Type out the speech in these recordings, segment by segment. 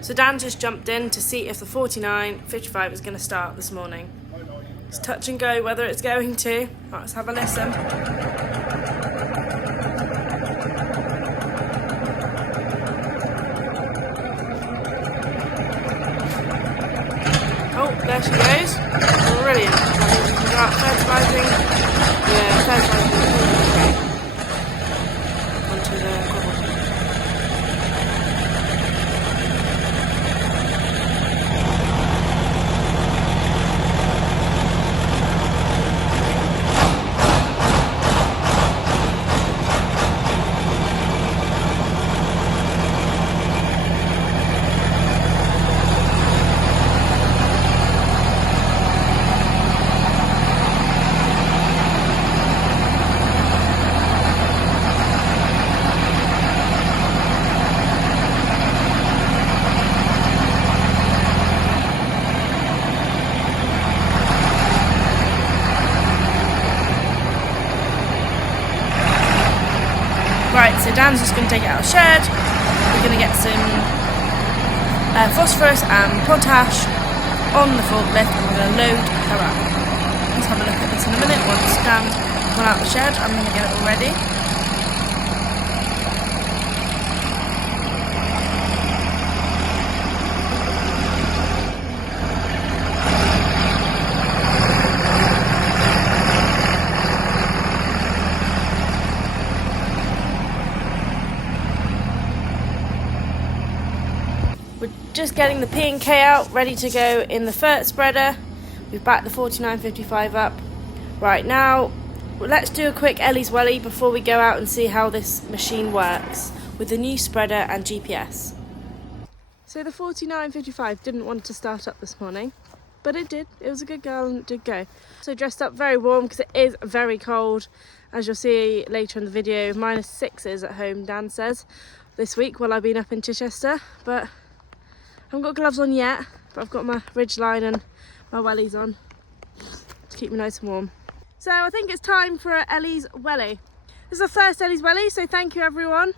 So Dan just jumped in to see if the 49.55 is going to start this morning. It's touch and go whether it's going to. Right, let's have a listen. Oh, there she goes. Brilliant. That means we can go out fertilising. Yeah, fertilising. Onto the cobble. Right, so Dan's just going to take it out of the shed. We're going to get some phosphorus and potash on the forklift and we're going to load her up. Let's have a look at this in a minute. Once Dan's gone out of the shed, I'm going to get it all ready. We're just getting the P&K out, ready to go in the fert spreader. We've backed the 49.55 up. Right now, let's do a quick Ellie's Welly before we go out and see how this machine works with the new spreader and GPS. So the 49.55 didn't want to start up this morning, but it did. It was a good girl and it did go. So dressed up very warm because it is very cold. As you'll see later in the video, -6s at home, Dan says, this week while I've been up in Chichester, but I haven't got gloves on yet, but I've got my ridgeline and my wellies on to keep me nice and warm. So I think it's time for Ellie's Welly. This is our first Ellie's Welly, so thank you everyone.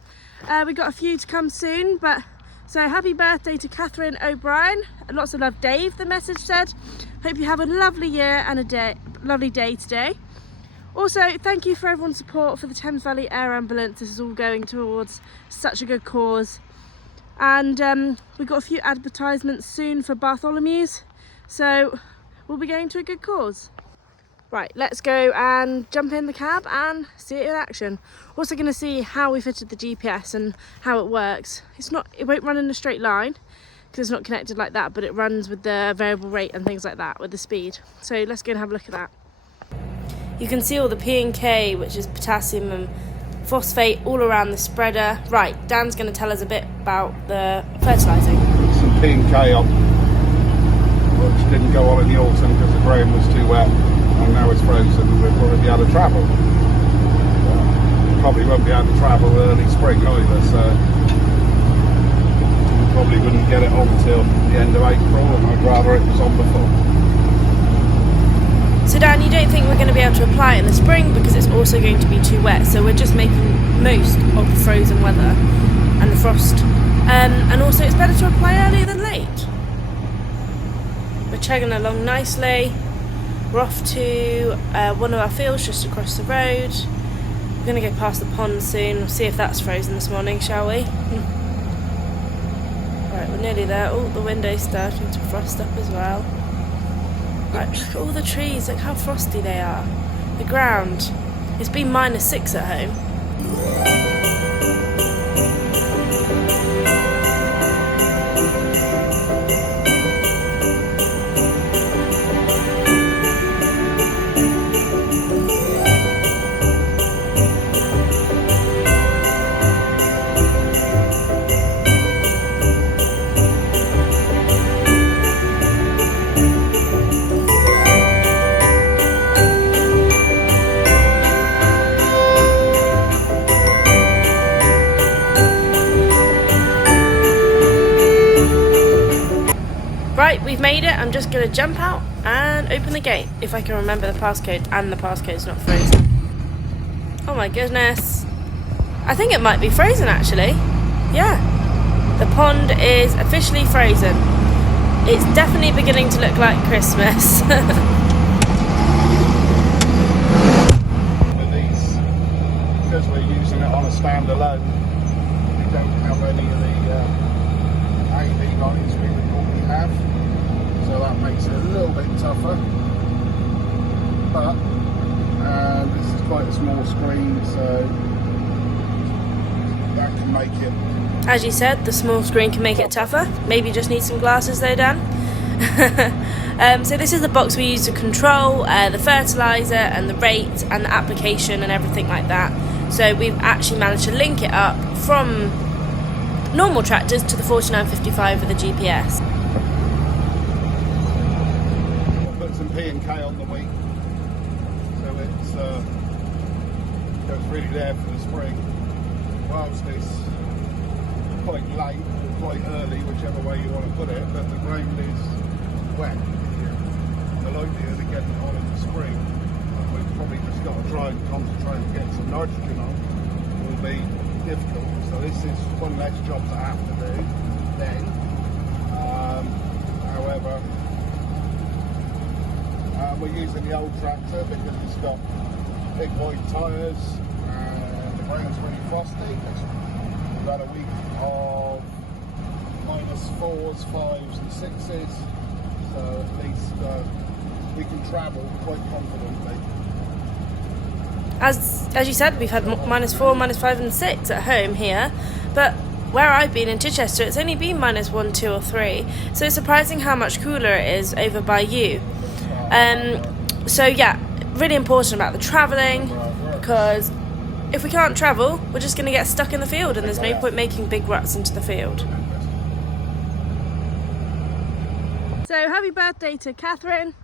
We've got a few to come soon, but so happy birthday to Catherine O'Brien. Lots of love, Dave, the message said. Hope you have a lovely year and lovely day today. Also, thank you for everyone's support for the Thames Valley Air Ambulance. This is all going towards such a good cause. And we've got a few advertisements soon for Bartholomew's, so we'll be going to a good cause. Right, let's go and jump in the cab and see it in action. Also going to see how we fitted the GPS and how it works. It won't run in a straight line because it's not connected like that, but it runs with the variable rate and things like that with the speed. So let's go and have a look at that. You can see all the P&K, which is potassium and phosphate, all around the spreader. Right, Dan's going to tell us a bit about the fertilising. Some P&K on, which didn't go on in the autumn because the ground was too wet, and now it's frozen. We'll probably be able to travel. Probably won't be able to travel early spring either, so we probably wouldn't get it on until the end of April, and I'd rather it was on before. So Dan, you don't think we're going to be able to apply it in the spring because it's also going to be too wet, so we're just making most of the frozen weather and the frost. And also it's better to apply earlier than late. We're chugging along nicely. We're off to one of our fields just across the road. We're going to go past the pond soon. We'll see if that's frozen this morning, shall we? Right, we're nearly there. Oh, the window's starting to frost up as well. Right, look at all the trees, look how frosty they are. The ground, it's been -6 at home. Right, we've made it. I'm just going to jump out and open the gate, if I can remember the passcode, and the passcode's not frozen. Oh my goodness. I think it might be frozen actually. Yeah. The pond is officially frozen. It's definitely beginning to look like Christmas. With these, because we're using it on a standalone, we don't have any of the AV lines we would normally have, so that makes it a little bit tougher. But this is quite a small screen, so that can make it. As you said, the small screen can make it tougher. Maybe you just need some glasses though, Dan. So this is the box we use to control the fertiliser and the rate and the application and everything like that. So we've actually managed to link it up from normal tractors to the 4955 with the GPS. I'll put some P&K on the wheat, so it's really there for the spring. Whilst it's quite late or quite early, whichever way you want to put it, but the ground is wet. The likelihood of getting it on in the spring, we've probably just got to try and concentrate and get some nitrogen on, will be difficult. So this is one less job to have to do then. However, we're using the old tractor because it's got big wide tyres and the ground's really frosty. We've had a week of -4s, 5s and 6s, so at least we can travel quite confidently. As you said, we've had -4, -5 and 6 at home here, but where I've been in Chichester it's only been -1, 2 or 3, so it's surprising how much cooler it is over by you. So yeah, really important about the travelling, because if we can't travel, we're just going to get stuck in the field and there's no point making big ruts into the field. So happy birthday to Catherine,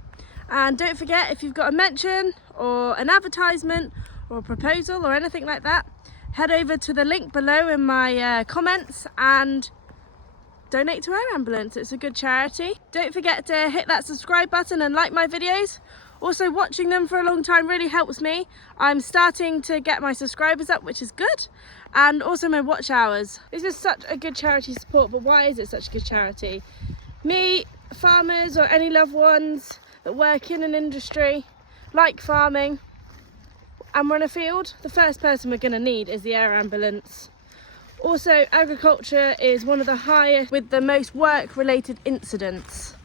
and don't forget, if you've got a mention or an advertisement or a proposal or anything like that, head over to the link below in my comments and donate to Air Ambulance. It's a good charity. Don't forget to hit that subscribe button and like my videos. Also, watching them for a long time really helps me. I'm starting to get my subscribers up, which is good, and also my watch hours. This is such a good charity support, but why is it such a good charity? Me, farmers or any loved ones that work in an industry like farming and run a field, the first person we're going to need is the air ambulance. Also, agriculture is one of the highest with the most work-related incidents.